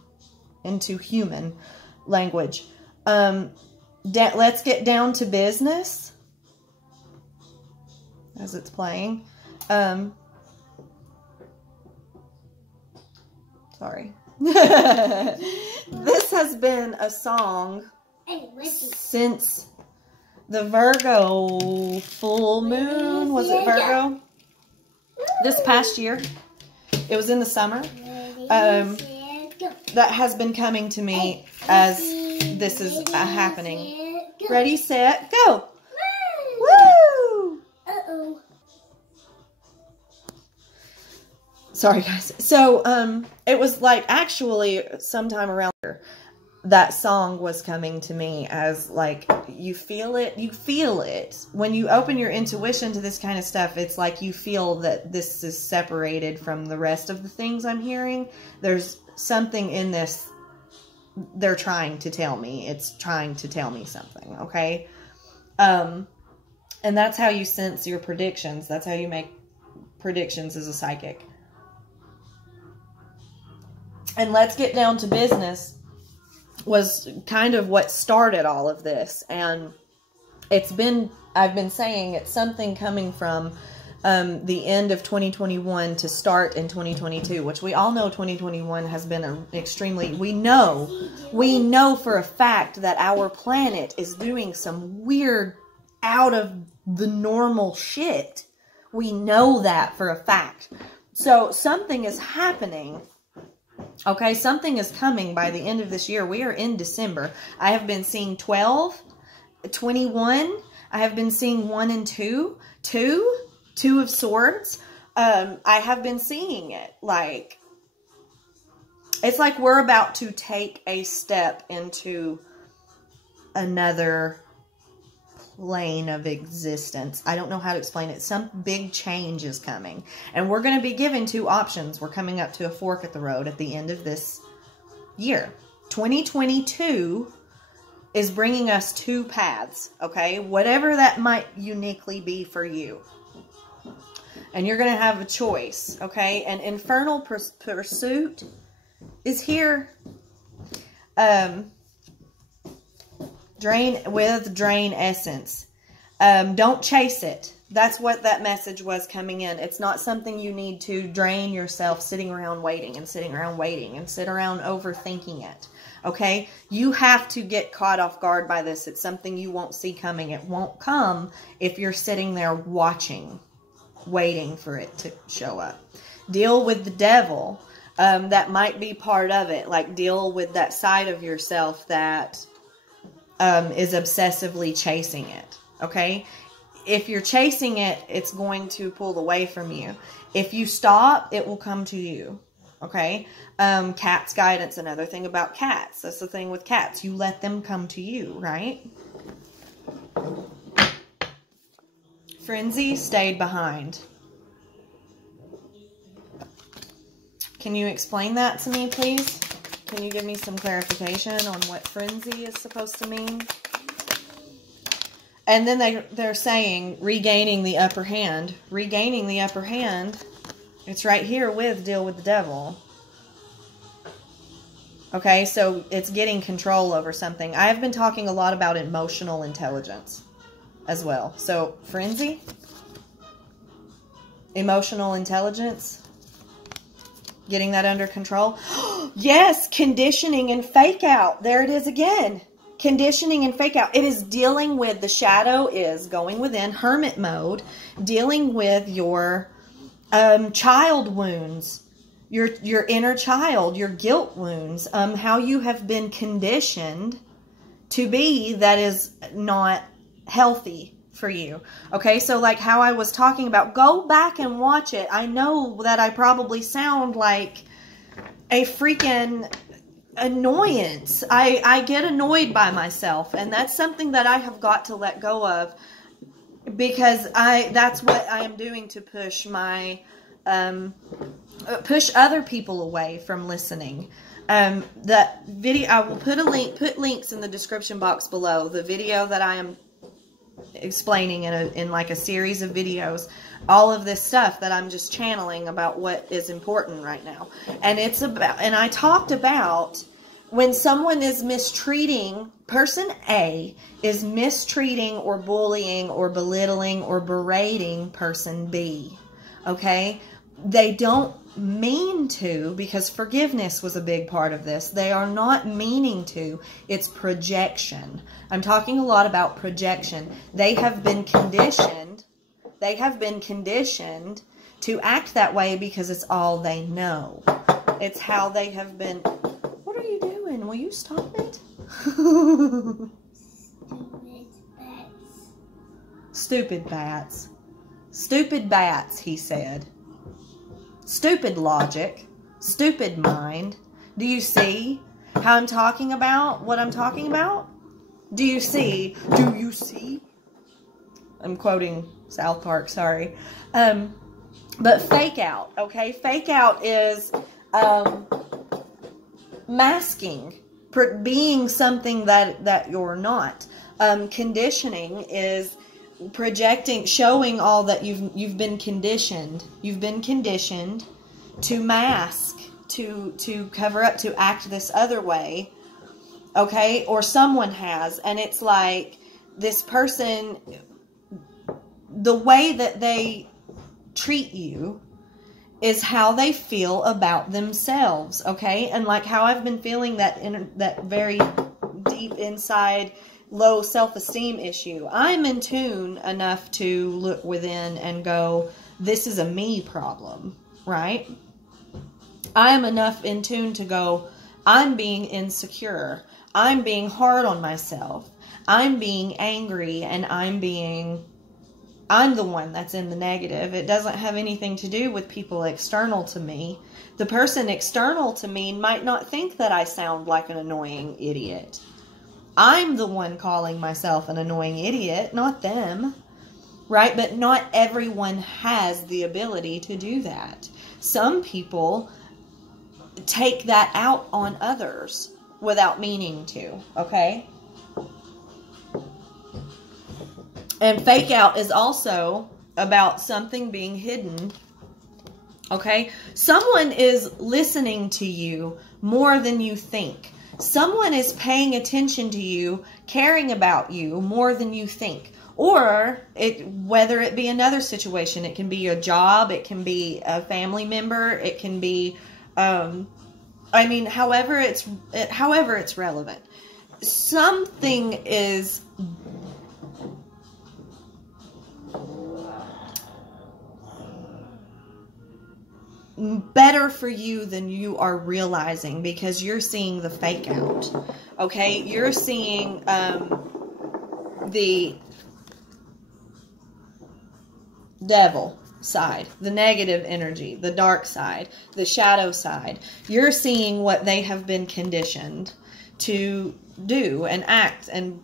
language. Let's get down to business as it's playing. Sorry. This has been a song since the Virgo full moon. Was it Virgo? This past year. It was in the summer. That has been coming to me as this is happening. Ready, set, go. Woo! Uh-oh. Sorry, guys. So, it was like actually sometime around there, that song was coming to me as like, you feel it. You feel it. When you open your intuition to this kind of stuff, it's like you feel that this is separated from the rest of the things I'm hearing. There's something in this they're trying to tell me. It's trying to tell me something, okay? And that's how you sense your predictions. That's how you make predictions as a psychic. And let's get down to business was kind of what started all of this. And I've been saying it's something coming from the end of 2021 to start in 2022, which we all know 2021 has been we know for a fact that our planet is doing some weird out of the normal shit. We know that for a fact. So something is happening. Okay, something is coming by the end of this year. We are in December. I have been seeing 12, 21. I have been seeing 1 and 2. 2 of Swords. I have been seeing it. Like, it's like we're about to take a step into another plane of existence. I don't know how to explain it. Some big change is coming. And we're going to be given two options. We're coming up to a fork at the road at the end of this year. 2022 is bringing us two paths, okay? Whatever that might uniquely be for you. And you're going to have a choice, okay? And Infernal Pursuit is here. Drain essence. Don't chase it. That's what that message was coming in. It's not something you need to drain yourself sitting around waiting and sitting around waiting and sit around overthinking it. Okay? You have to get caught off guard by this. It's something you won't see coming. It won't come if you're sitting there watching, waiting for it to show up. Deal with the devil. That might be part of it. Like, deal with that side of yourself that is obsessively chasing it. Okay? If you're chasing it, it's going to pull away from you. If you stop, it will come to you. Okay? Cat's guidance, another thing about cats. That's the thing with cats. You let them come to you, right? Frenzy stayed behind. Can you explain that to me, please? Can you give me some clarification on what frenzy is supposed to mean? And then they're saying regaining the upper hand. Regaining the upper hand, it's right here with deal with the devil. Okay, so it's getting control over something. I have been talking a lot about emotional intelligence as well. So, frenzy, emotional intelligence, getting that under control. Yes, conditioning and fake out. There it is again. Conditioning and fake out. It is dealing with, the shadow is going within hermit mode, dealing with your child wounds, your inner child, your guilt wounds, how you have been conditioned to be that is not healthy for you. Okay, so like how I was talking about, go back and watch it. I know that I probably sound like a freaking annoyance. I get annoyed by myself, and that's something that I have got to let go of, because that's what I am doing to push my push other people away from listening. That video, I will put links in the description box below. The video that I am explaining in like a series of videos, all of this stuff that I'm just channeling about what is important right now. And it's about, and I talked about when someone is mistreating, person A is mistreating or bullying or belittling or berating person B. Okay? They don't mean to, because forgiveness was a big part of this. They are not meaning to. It's projection. I'm talking a lot about projection. They have been conditioned. They have been conditioned to act that way because it's all they know. It's how they have been. What are you doing? Will you stop it? Stupid bats. Stupid bats, he said. Stupid logic. Stupid mind. Do you see how I'm talking about what I'm talking about? Do you see? Do you see? I'm quoting South Park, sorry. But fake out, okay? Fake out is masking, being something that you're not. Conditioning is projecting, showing all that you've been conditioned. You've been conditioned to mask, to cover up, to act this other way, okay? Or someone has, and it's like this person, the way that they treat you is how they feel about themselves, okay? And like how I've been feeling that very deep inside low self-esteem issue. I'm in tune enough to look within and go, this is a me problem, right? I'm enough in tune to go, I'm being insecure. I'm being hard on myself. I'm being angry, and I'm being I'm the one that's in the negative. It doesn't have anything to do with people external to me. The person external to me might not think that I sound like an annoying idiot. I'm the one calling myself an annoying idiot, not them. Right? But not everyone has the ability to do that. Some people take that out on others without meaning to, okay? And fake out is also about something being hidden, okay? Someone is listening to you more than you think. Someone is paying attention to you, caring about you more than you think. Or whether it be another situation, it can be a job, it can be a family member, it can be, however it's relevant. Something is better for you than you are realizing, because you're seeing the fake out. Okay, you're seeing the devil side, the negative energy, the dark side, the shadow side. You're seeing what they have been conditioned to do and act, and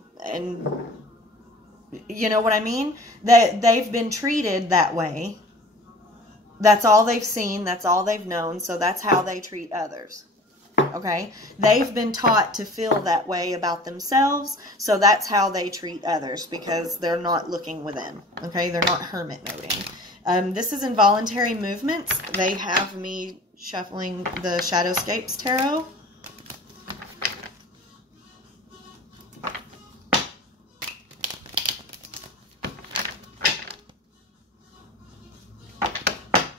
you know what I mean? That they've been treated that way. That's all they've seen, that's all they've known, so that's how they treat others. Okay? They've been taught to feel that way about themselves, so that's how they treat others, because they're not looking within. Okay? They're not hermit moding. This is involuntary movements. They have me shuffling the Shadowscapes Tarot.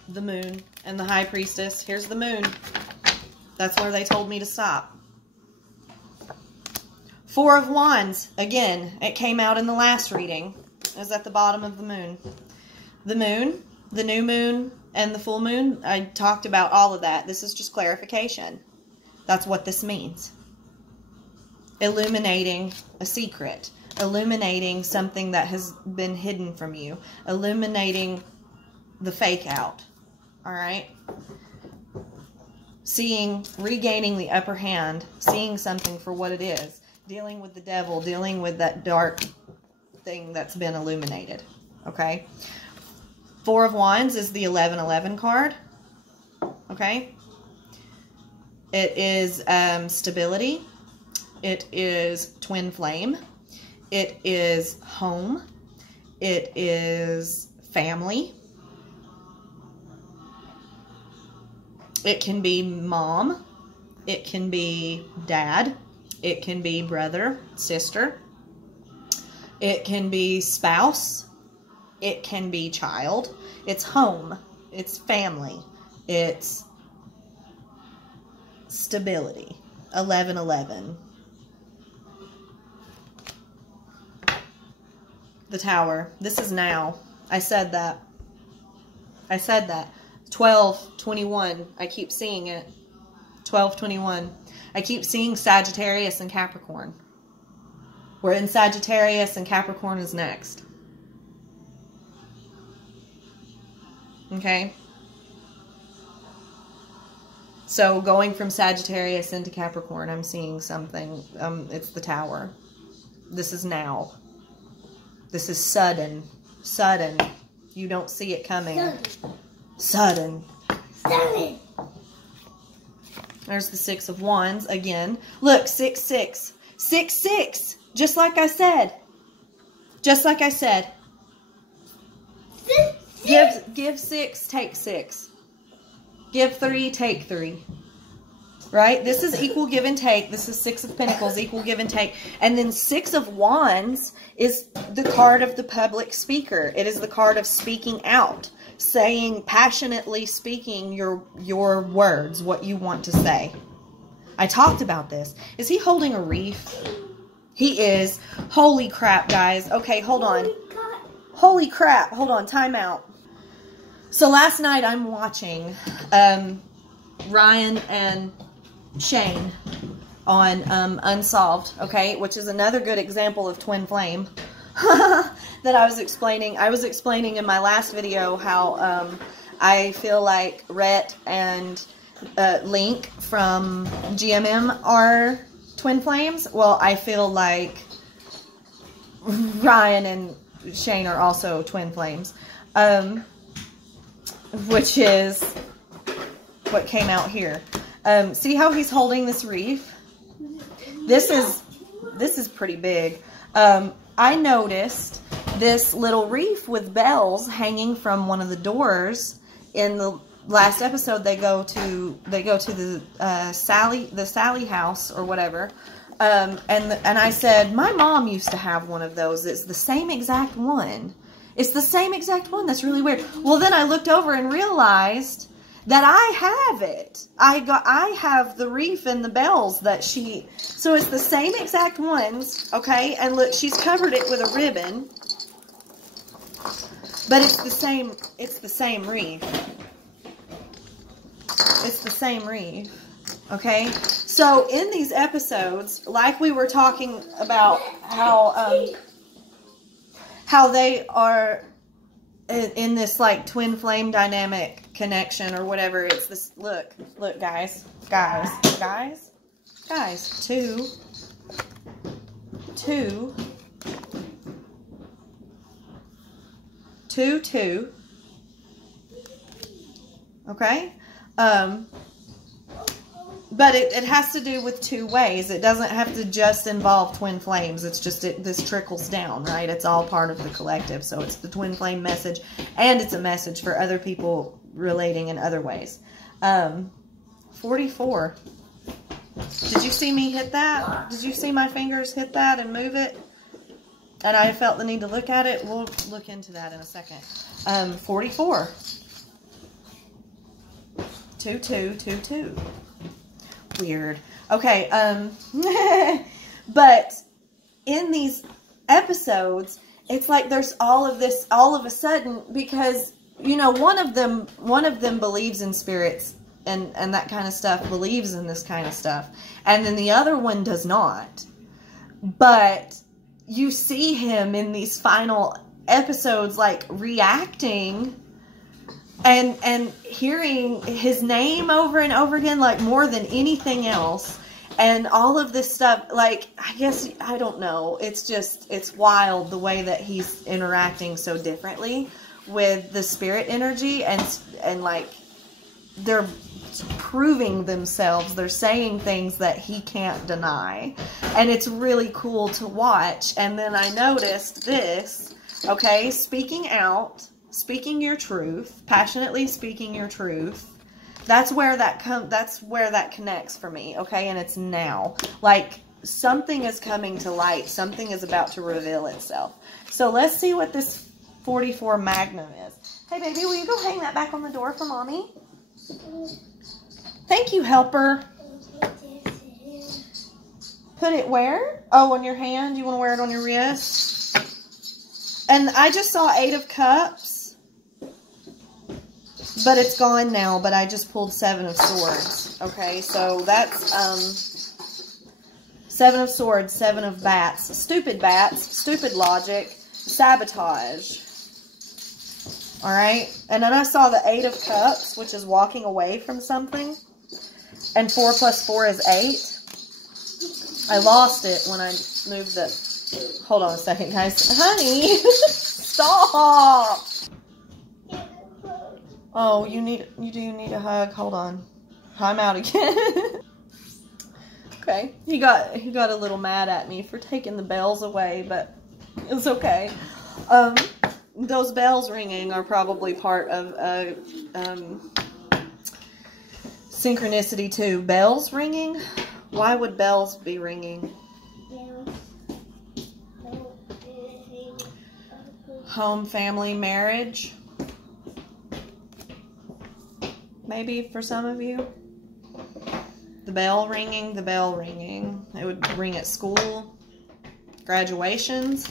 The Moon and the High Priestess. Here's the Moon. That's where they told me to stop. Four of Wands. Again, it came out in the last reading. It was at the bottom of the Moon. The Moon, the new moon, and the full moon. I talked about all of that. This is just clarification. That's what this means. Illuminating a secret. Illuminating something that has been hidden from you. Illuminating the fake out. All right? Regaining the upper hand, seeing something for what it is, dealing with the devil, dealing with that dark thing that's been illuminated. Okay? Four of Wands is the 1111 card. Okay? It is stability. It is twin flame. It is home. It is family. It can be mom. It can be dad. It can be brother, sister. It can be spouse. It can be child. It's home. It's family. It's stability. 1111. The Tower. This is now. I said that. 12:21. I keep seeing it. 12:21. I keep seeing Sagittarius and Capricorn. We're in Sagittarius and Capricorn is next. Okay? So going from Sagittarius into Capricorn, I'm seeing something. It's the Tower. This is now. This is sudden. Sudden. You don't see it coming. Sudden. Sudden. There's the Six of Wands again. Look, 6, 6. 6, 6. Just like I said. Just like I said. Give 6, take 6. Give 3, take 3. Right? This is equal give and take. This is 6 of Pentacles, equal give and take. And then 6 of Wands is the card of the public speaker. It is the card of speaking out. Saying, passionately speaking your words, what you want to say. I talked about this. Is he holding a reef? He is. Holy crap, guys. Okay, hold on. Holy crap. Hold on. Time out. So last night I'm watching Ryan and Shane on Unsolved, okay, which is another good example of twin flame. that I was explaining. I was explaining in my last video how I feel like Rhett and Link from GMM are twin flames. Well, I feel like Ryan and Shane are also twin flames, which is what came out here. See how he's holding this wreath? This is pretty big. I noticed this little wreath with bells hanging from one of the doors. In the last episode, they go to the Sally house or whatever. And I said, my mom used to have one of those. It's the same exact one. It's the same exact one. That's really weird. Well, then I looked over and realized that I have it. I have the wreath and the bells that so it's the same exact ones, okay? And look, she's covered it with a ribbon. But it's the same wreath. It's the same wreath. Okay? So in these episodes, like we were talking about how they are in this like twin flame dynamic connection or whatever. It's this, look guys, two, okay, but it has to do with two ways. It doesn't have to just involve twin flames. It's just this trickles down, right? It's all part of the collective. So it's the twin flame message, and it's a message for other people relating in other ways. 44. Did you see me hit that? Did you see my fingers hit that and move it? And I felt the need to look at it. We'll look into that in a second. 44. 2, 2, 2, 2. Weird. Okay, but in these episodes, it's like there's all of this all of a sudden, because, you know, one of them believes in spirits and that kind of stuff, believes in this kind of stuff, and then the other one does not. But you see him in these final episodes, like, reacting and hearing his name over and over again, like, more than anything else. And all of this stuff, like, I guess, I don't know. It's just, it's wild the way that he's interacting so differently with the spirit energy. And like, they're proving themselves. They're saying things that he can't deny. And it's really cool to watch. And then I noticed this, okay, speaking out, speaking your truth, passionately speaking your truth. That's where that connects for me, okay? And it's now. Like, something is coming to light. Something is about to reveal itself. So let's see what this 44 Magnum is. Hey, baby, will you go hang that back on the door for Mommy? Thank you, helper. Put it where? Oh, on your hand? You want to wear it on your wrist? And I just saw 8 of Cups. But it's gone now, but I just pulled 7 of Swords. Okay, so that's 7 of Swords, 7 of Bats. Stupid bats, stupid logic, sabotage. Alright, and then I saw the 8 of Cups, which is walking away from something. And 4 plus 4 is 8. I lost it when I moved the... Hold on a second, guys. Honey, stop! Oh, you do need a hug. Hold on. I'm out again. Okay. He got a little mad at me for taking the bells away, but it's okay. Those bells ringing are probably part of synchronicity too. Bells ringing? Why would bells be ringing? Home, family, marriage. Maybe for some of you. The bell ringing, the bell ringing. It would ring at school. Graduations.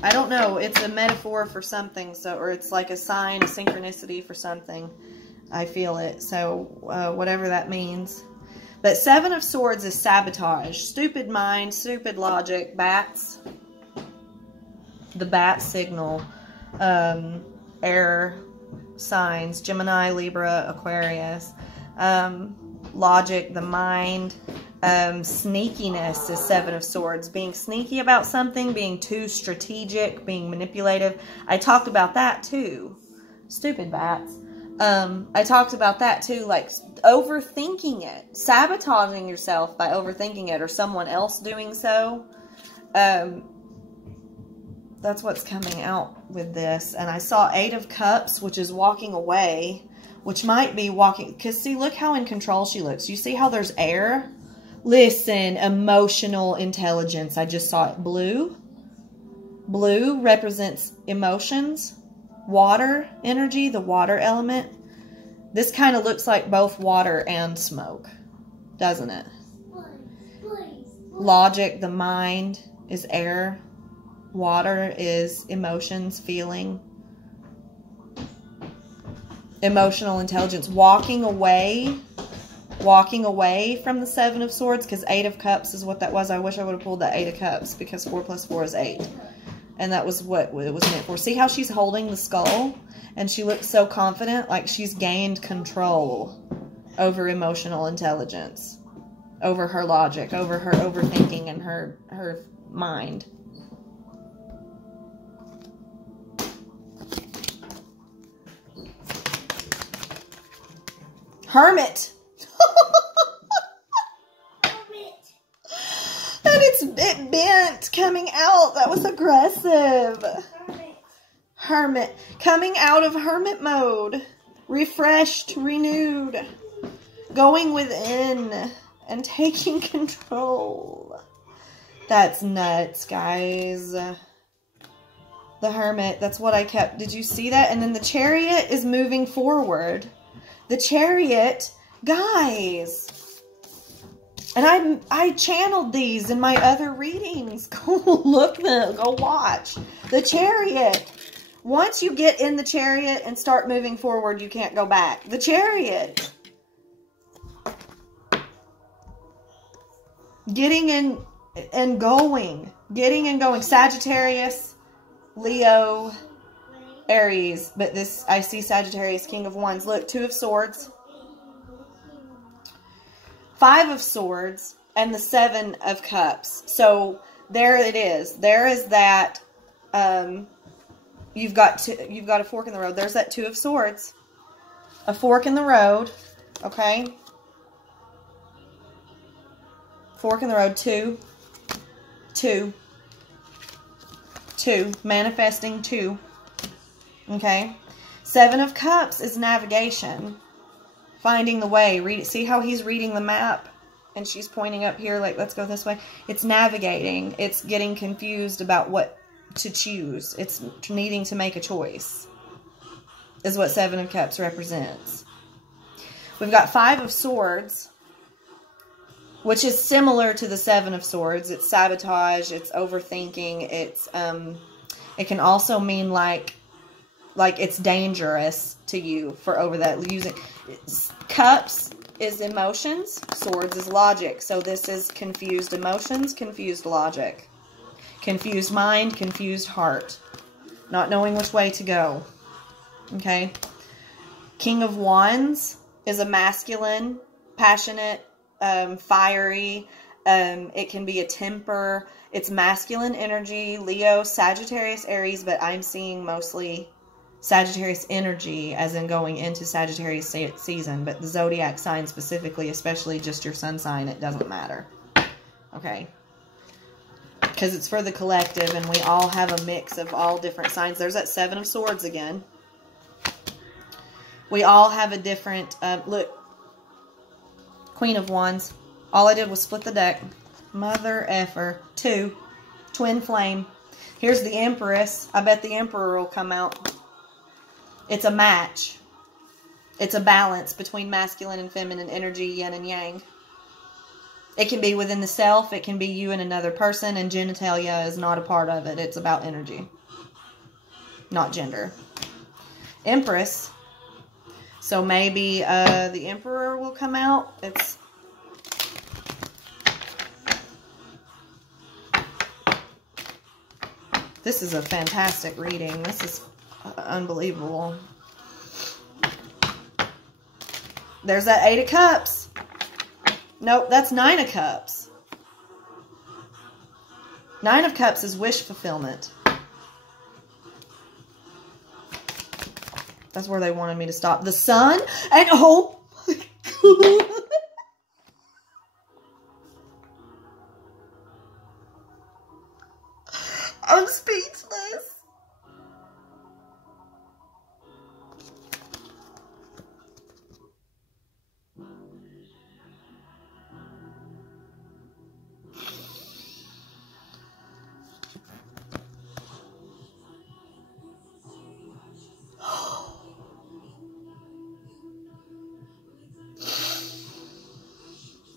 I don't know. It's a metaphor for something, or it's like a sign, a synchronicity for something. I feel it. So, whatever that means. But Seven of Swords is sabotage. Stupid mind, stupid logic, bats. The bat signal. Air signs. Gemini, Libra, Aquarius. Logic, the mind. Sneakiness is Seven of Swords. Being sneaky about something. Being too strategic. Being manipulative. I talked about that too. Stupid bats. I talked about that too, like overthinking it, sabotaging yourself by overthinking it, or someone else doing so. That's what's coming out with this. And I saw Eight of Cups, which is walking away, which might be walking, because see, look how in control she looks. You see how there's air? Listen, emotional intelligence. I just saw it. Blue. Blue represents emotions. Water energy, the water element. This kind of looks like both water and smoke, doesn't it? Logic, the mind, is air. Water is emotions, feeling. Emotional intelligence. Walking away from the Seven of Swords, because Eight of Cups is what that was. I wish I would have pulled that Eight of Cups, because 4 + 4 is 8. And that was what it was meant for. See how she's holding the skull? And she looks so confident, like she's gained control over emotional intelligence, over her logic, over her overthinking and her mind. Hermit. And it bent coming out. That was aggressive. Hermit. Coming out of hermit mode. Refreshed, renewed. Going within and taking control. That's nuts, guys. The Hermit. That's what I kept. Did you see that? And then the Chariot is moving forward. The Chariot. Guys. And I channeled these in my other readings. Go look them. Go watch. The Chariot. Once you get in the Chariot and start moving forward, you can't go back. The Chariot. Getting in and going. Getting and going. Sagittarius, Leo, Aries. But this, I see Sagittarius, King of Wands. Look, Two of Swords. 5 of Swords and the 7 of Cups. So there it is. There is that. You've got a fork in the road. There's that 2 of Swords. A fork in the road. Okay. Fork in the road. 2. 2. 2. Manifesting 2. Okay. 7 of Cups is navigation. Finding the way. Read it. See how he's reading the map and she's pointing up here like, let's go this way. It's navigating. It's getting confused about what to choose. It's needing to make a choice is what 7 of Cups represents. We've got 5 of Swords, which is similar to the 7 of Swords. It's sabotage. It's overthinking. It's, it can also mean like it's dangerous to you for over that using. Cups is emotions. Swords is logic. So this is confused emotions, confused logic. Confused mind, confused heart. Not knowing which way to go. Okay. King of Wands is a masculine, passionate, fiery. It can be a temper. It's masculine energy. Leo, Sagittarius, Aries, but I'm seeing mostly Sagittarius energy as in going into Sagittarius season. But the zodiac sign specifically, especially just your sun sign, it doesn't matter. Okay. Because it's for the collective and we all have a mix of all different signs. There's that 7 of Swords again. We all have a different, look, Queen of Wands. All I did was split the deck. Mother effer. 2. Twin flame. Here's the Empress. I bet the Emperor will come out. It's a match. It's a balance between masculine and feminine energy, yin and yang. It can be within the self. It can be you and another person. And genitalia is not a part of it. It's about energy. Not gender. Empress. So maybe the Emperor will come out. It's This is a fantastic reading. This is unbelievable. There's that 8 of Cups. Nope, that's 9 of Cups. 9 of Cups is wish fulfillment. That's where they wanted me to stop. The Sun and oh my God. I'm speechless.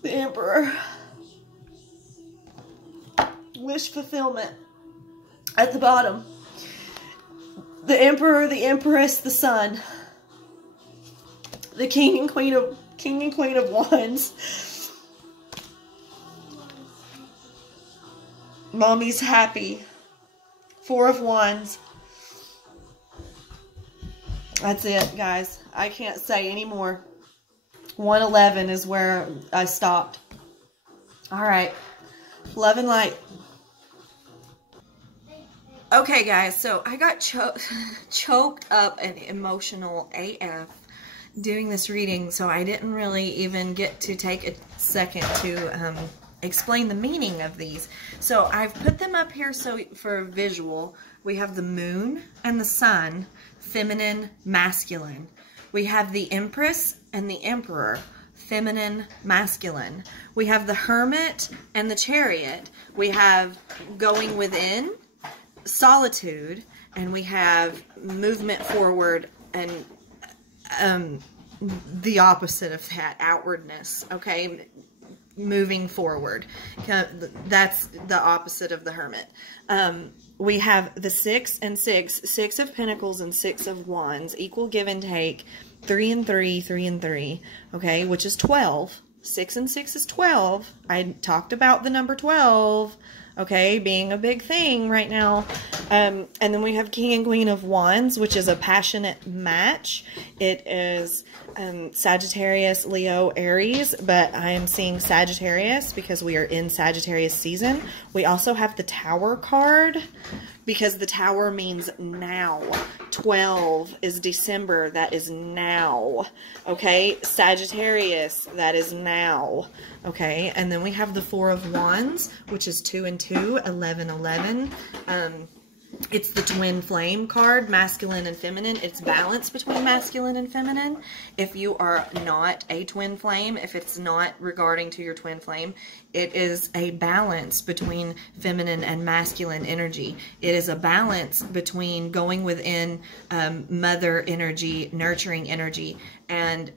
The Emperor. Wish fulfillment. At the bottom. The Emperor, the Empress, the Sun. The King and Queen of Wands. Mommy's happy. 4 of Wands. That's it, guys. I can't say any more. 111 is where I stopped. All right. Love and light. Okay, guys. So I got choked up and emotional AF doing this reading. So I didn't really even get to take a second to explain the meaning of these. So I've put them up here so for visual. We have the moon and the sun, feminine, masculine. We have the Empress and the Emperor, feminine, masculine. We have the Hermit and the Chariot. We have going within, solitude, and we have movement forward and the opposite of that, outwardness, okay? Moving forward. That's the opposite of the Hermit. We have the 6 and 6, 6 of Pentacles and 6 of Wands, equal give and take, 3 and 3, 3 and 3, okay, which is 12. 6 and 6 is 12. I talked about the number 12, okay, being a big thing right now. And then we have King and Queen of Wands, which is a passionate match. It is Sagittarius, Leo, Aries, but I am seeing Sagittarius because we are in Sagittarius season. We also have the Tower card because the Tower means now. 12 is December. That is now. Okay. Sagittarius. That is now. Okay. And then we have the 4 of Wands, which is 2 and 2, 11, 11. It's the twin flame card, masculine and feminine. It's balance between masculine and feminine. If you are not a twin flame, if it's not regarding to your twin flame, it is a balance between feminine and masculine energy. It is a balance between going within mother energy, nurturing energy, and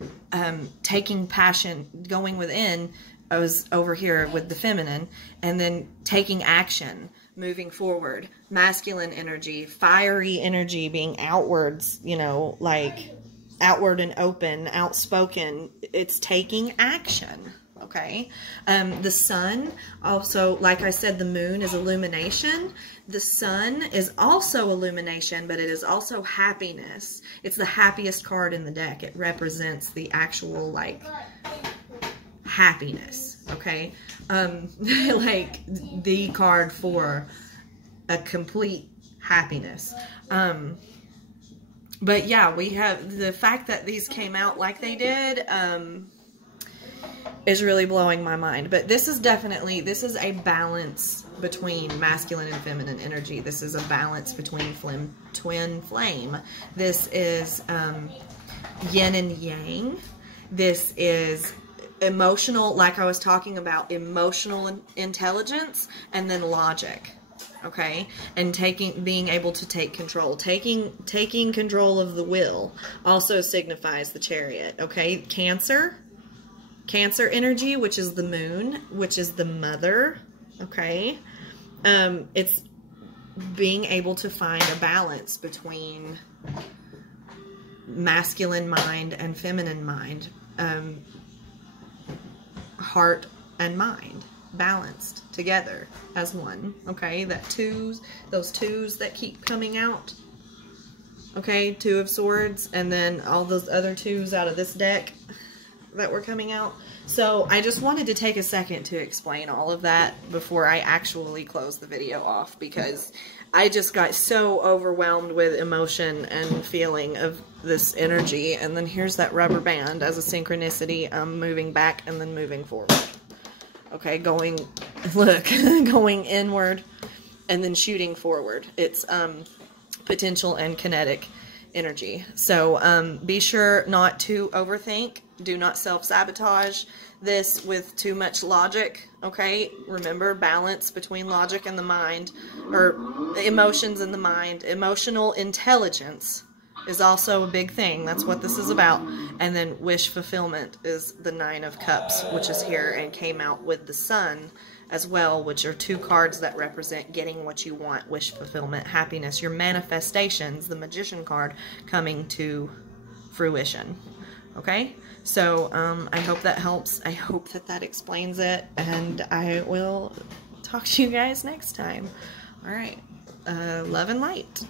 taking passion, going within. I was over here with the feminine, and then taking action, moving forward, masculine energy, fiery energy, being outwards, you know, like outward and open, outspoken. It's taking action. Okay. The sun also, like I said, the moon is illumination. The sun is also illumination, but it is also happiness. It's the happiest card in the deck. It represents the actual, like, happiness. Okay. Like the card for a complete happiness. But yeah, we have the fact that these came out like they did, is really blowing my mind. But this is definitely, this is a balance between masculine and feminine energy. This is a balance between twin flame. This is yin and yang. This is emotional, like I was talking about, emotional intelligence, and then logic. Okay, and being able to take control, taking control of the will also signifies the Chariot. Okay, Cancer energy, which is the moon, which is the mother. Okay, it's being able to find a balance between masculine mind and feminine mind, heart and mind. balanced together as one. Okay, those twos that keep coming out. Okay, 2 of Swords, and then all those other 2s out of this deck that were coming out. So I just wanted to take a second to explain all of that before I actually close the video off, because I just got so overwhelmed with emotion and feeling of this energy. And then here's that rubber band as a synchronicity. I'm moving back and then moving forward. Okay, going inward and then shooting forward. It's potential and kinetic energy. So be sure not to overthink. Do not self-sabotage this with too much logic, okay? Remember, balance between logic and the mind, or emotions and the mind. Emotional intelligence is also a big thing. That's what this is about. And then wish fulfillment is the 9 of Cups, which is here and came out with the Sun as well, which are 2 cards that represent getting what you want, wish fulfillment, happiness, your manifestations, the Magician card coming to fruition. Okay, so I hope that helps. I hope that explains it, and I will talk to you guys next time. All right, love and light.